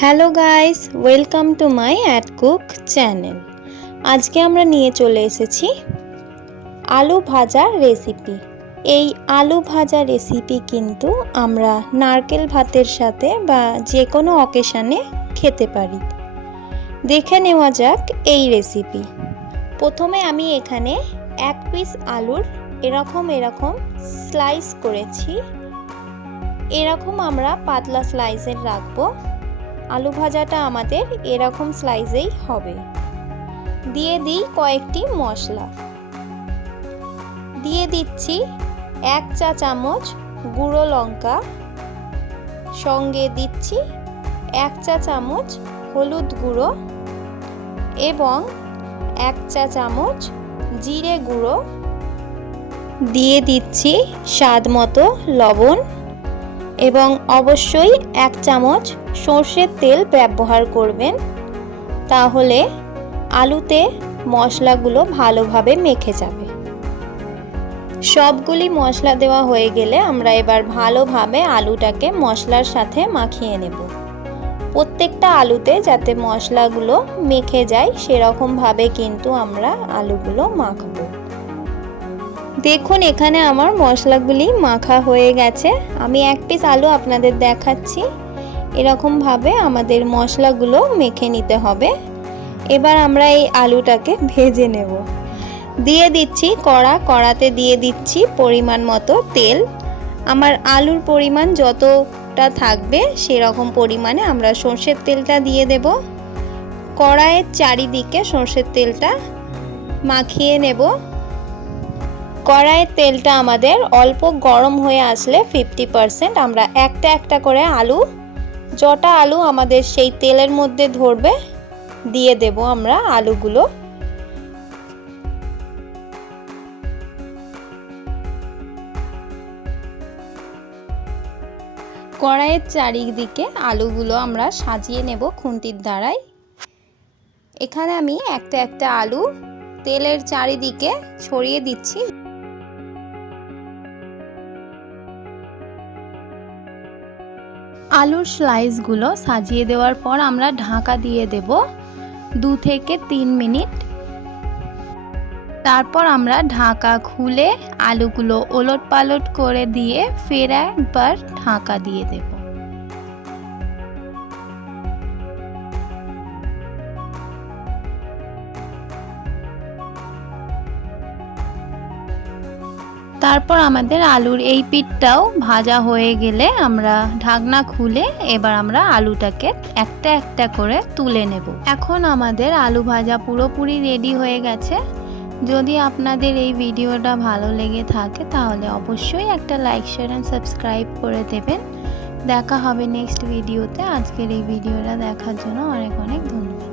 Hello guys, welcome to my at cook channel. আজকে আমরা নিয়ে চলে এসেছি আলু ভাজার রেসিপি। এই আলু ভাজা রেসিপি কিন্তু আমরা নারকেল ভাতের সাথে বা যে কোনো অকেশানে খেতে পারি। দেখে নেওয়া যাক এই রেসিপি। প্রথমে আমি এখানে এক পিস আলুর এরকম স্লাইস করেছি। এরকম আমরা পাতলা স্লাইসের রাখবো। আলু ভাজাটা আমাদের এরকম স্লাইসেই হবে। দিয়ে দিই কয়েকটি মশলা। দিয়ে দিচ্ছি 1 চা চামচ গুঁড়ো লঙ্কা, সঙ্গে দিচ্ছি 1 চা চামচ হলুদ গুঁড়ো এবং 1 চা চামচ জিরে গুঁড়ো। দিয়ে দিচ্ছি স্বাদ মতো লবণ এবং অবশ্যই 1 চামচ সর্ষের তেল ব্যবহার করবেন, তাহলে আলুতে মশলাগুলো ভালোভাবে মেখে যাবে। সবগুলি মশলা দেওয়া হয়ে গেলে আমরা এবার ভালোভাবে আলুটাকে মশলার সাথে মাখিয়ে নেব। প্রত্যেকটা আলুতে যাতে মশলাগুলো মেখে যায় সেরকমভাবে কিন্তু আমরা আলুগুলো মাখবো। দেখুন এখানে আমার মশলাগুলি মাখা হয়ে গেছে। আমি এক পিস আলু আপনাদের দেখাচ্ছি। এরকমভাবে আমাদের মশলাগুলো মেখে নিতে হবে। এবার আমরা এই আলুটাকে ভেজে নেব। দিয়ে দিচ্ছি কড়াতে দিয়ে দিচ্ছি পরিমাণ মতো তেল। আমার আলুর পরিমাণ যতটা থাকবে সেরকম পরিমাণে আমরা সর্ষের তেলটা দিয়ে দেব। কড়াইয়ের চারিদিকে সর্ষের তেলটা মাখিয়ে নেব। কড়াইয়ের তেলটা আমাদের অল্প গরম হয়ে আসলে 50% আমরা একটা একটা করে আলু, যটা আলু আমাদের সেই তেলের মধ্যে ধরবে দিয়ে দেব আমরা আলুগুলো। কড়াইয়ের চারিদিকে আলুগুলো আমরা সাজিয়ে নেব খুন্তির দ্বারাই। এখানে আমি একটা একটা আলু তেলের চারিদিকে ছড়িয়ে দিচ্ছি। আলুর স্লাইসগুলো সাজিয়ে দেওয়ার পর আমরা ঢাকা দিয়ে দেব 2 থেকে 3 মিনিট। তারপর আমরা ঢাকা খুলে আলুগুলো ওলটপালট করে দিয়ে ফের একবার ঢাকা দিয়ে দেব। তারপর আমাদের আলুর এই পিঠটাও ভাজা হয়ে গেলে আমরা ঢাকনা খুলে এবার আমরা আলুটাকে একটা একটা করে তুলে নেব। এখন আমাদের আলু ভাজা পুরোপুরি রেডি হয়ে গেছে। যদি আপনাদের এই ভিডিওটা ভালো লেগে থাকে তাহলে অবশ্যই একটা লাইক, শেয়ার এন্ড সাবস্ক্রাইব করে দেবেন। দেখা হবে নেক্সট ভিডিওতে। আজকের এই ভিডিওটা দেখার জন্য অনেক অনেক ধন্যবাদ।